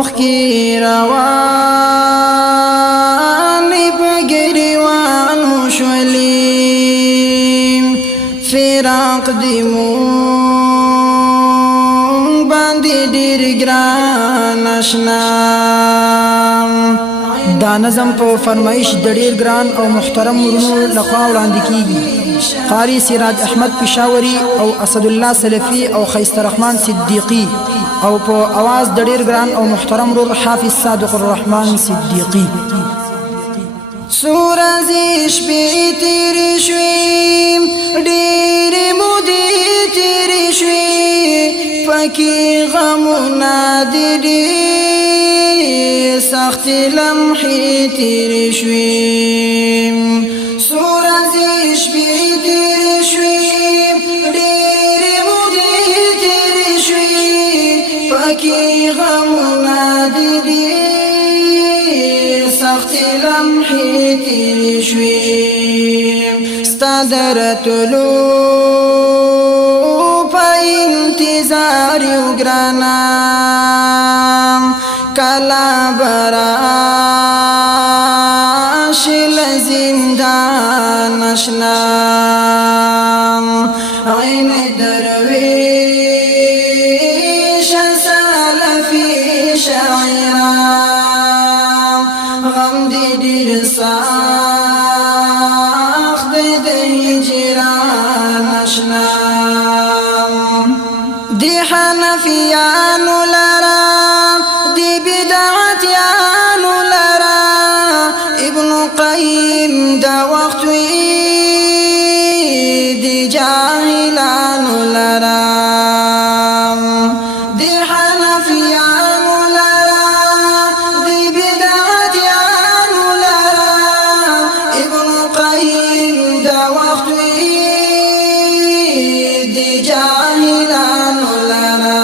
اوخ کی روانی بگریوان شولیم فراق دیمون باندې ډیر ګران آشنا دا نظم په فرمایش د ډیر ګران او محترم ورونو لخوا وړاندې کیږي قاری سراج احمد پېښوري او اسد الله سلفي او خیسته رحمان صدیقي او په आवाज د ډیر ګران او محترم ورور حافظ صادق الرحمن صدیقي سورزي شپې تیرې شوې ډېرې مودې تیرې شوې پکې غمونه دې ډېر سختې لمحې تیرې شوې سورزي شپې تیرې شوې ډېرې مودې تیرې شوې پکې غمونه دې ډېر سختې لمحې تیرې شوې ستا د راتلو په انتظار یو ګرانه کلا براشي لزندان آشنا عین درویش سلفي شاعرا غم دې ډېر سخت د هجران آشنا دی حنفیانو لرا دی بدعتیانو لرا ابن قیم دا وقت دی جاهلانو لرا دی حنفیانو لرا دی بدعتیانو لرا ابن قیم دا وقت دی جاهلانو لرا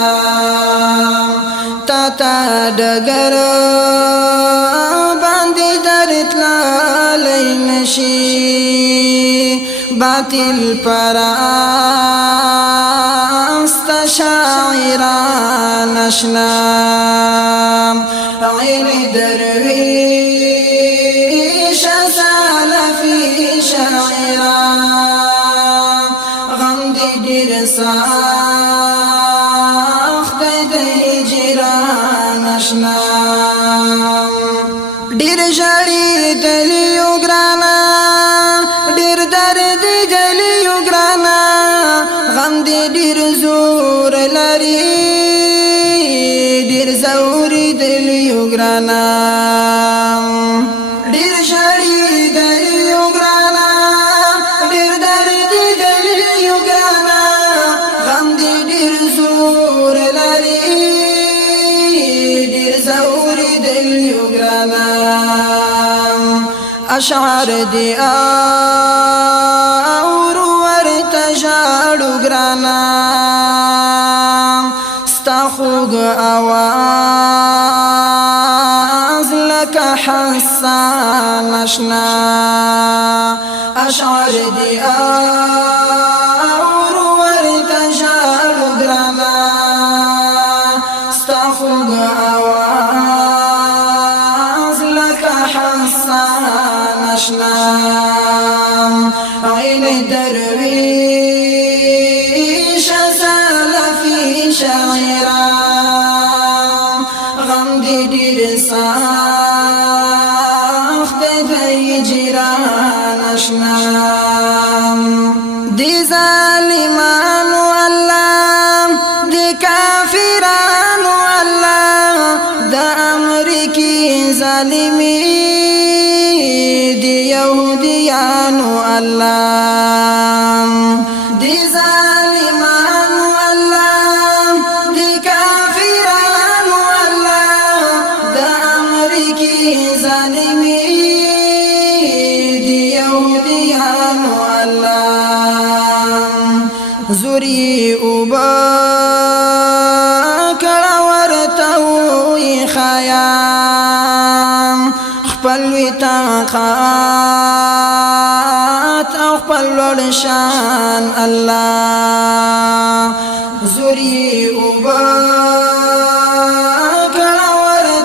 تا ډګر باندې درتللی نشي باطل پرست شاعران آشنا عین درویش سلفي شاعرا غم دې ډېر سخت د هجران آشنا ډېر ژړې دلیو ګرانا ډېر درد دلیو ګرانا غم دې ډېر زور لري ډېر زور دلیو ګرانا ډېر ژړې دلیو ګرانا ډېر درد دلیو ګرانا غم دې ډېر زور لري ډېر زور دلیو ګرانا اشعار دی اور ورته ژاړو ګرانا ستا خوږ اواز لکه حسان آشنا اشعار دی اور ورته ژاړو ګرانا ستا خوږ اواز لکه حسان آشنا عین درویش سلفي شاعرا غم دې ډېر سخت د هجران آشنا دې ظالمانو الله دې کافرانو الله د امریکې ظالمي یهودیانو الله دی ظالمانو الله دی کافرانو الله د امریکې ظالمي دی یهودیانو الله زوري اوبا کړه ورته وي خیام خپل وی طاقت او خپل لوړ شان الله زوري اوبا کړه ورته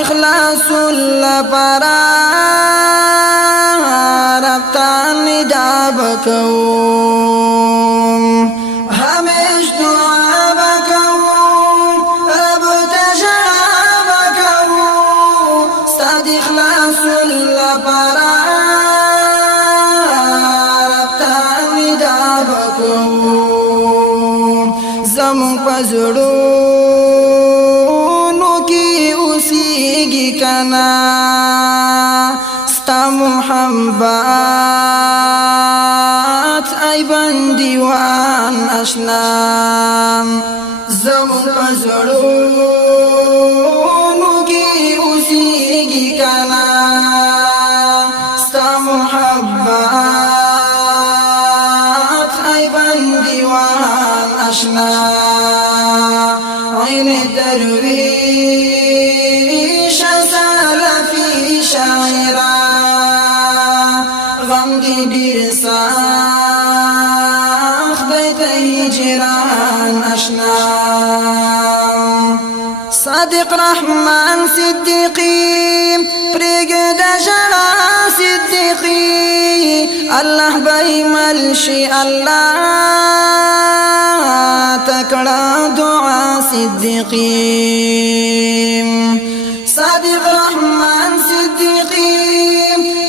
اخلاص لپاره رب ته ندا بکوم همیش دعا بکوم رب ته ژړا بکوم ستا د اخلاص لپاره رب ته ندا بکوم زمونږ په زړونو کې اوسېږي کنا ستا محبت ای بندیوان اشنا زمونږ په زړونو کې اوسېږي کنا ستا محبت ای بندیوان اشنا عین درویش سلفی شاعرا غم دی ډیر سخت دی ته هجران اشنا صادق رحمان صدیقی پرېږد ژړا صدیقی الله به مل شي الله تکړه دعا صدیقی صادق رحمان صدیقی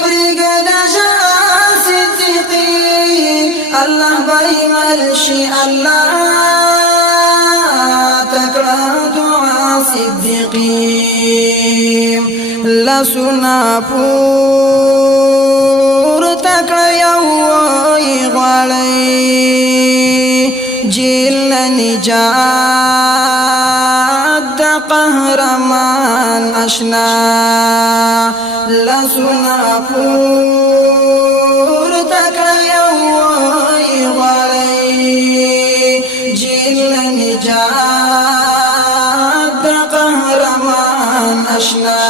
پرېږد ژړا صدیقی الله به مل شي الله تکړه دعا صدیقی لاسونه پورته کړه یو وایي غواړئ جیل نجات د قهرمان اشنا لاسونه پورته کړه یو وایي غواړئ جیل نجات د قهرمان اشنا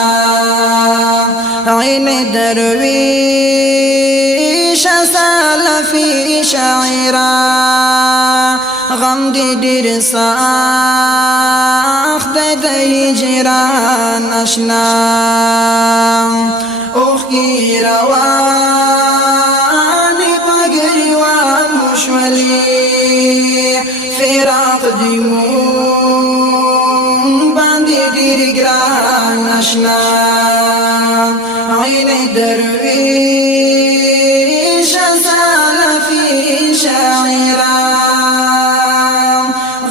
عین درویش سلفی شاعرا غم دی ډیر سخت دی د هجران اشنا اوښکې روانې په ګریوان مو شولې فراق دی مون باندې ډیر ګران اشنا عین درویش سلفی شاعرا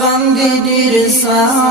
غم دی ډیر سخت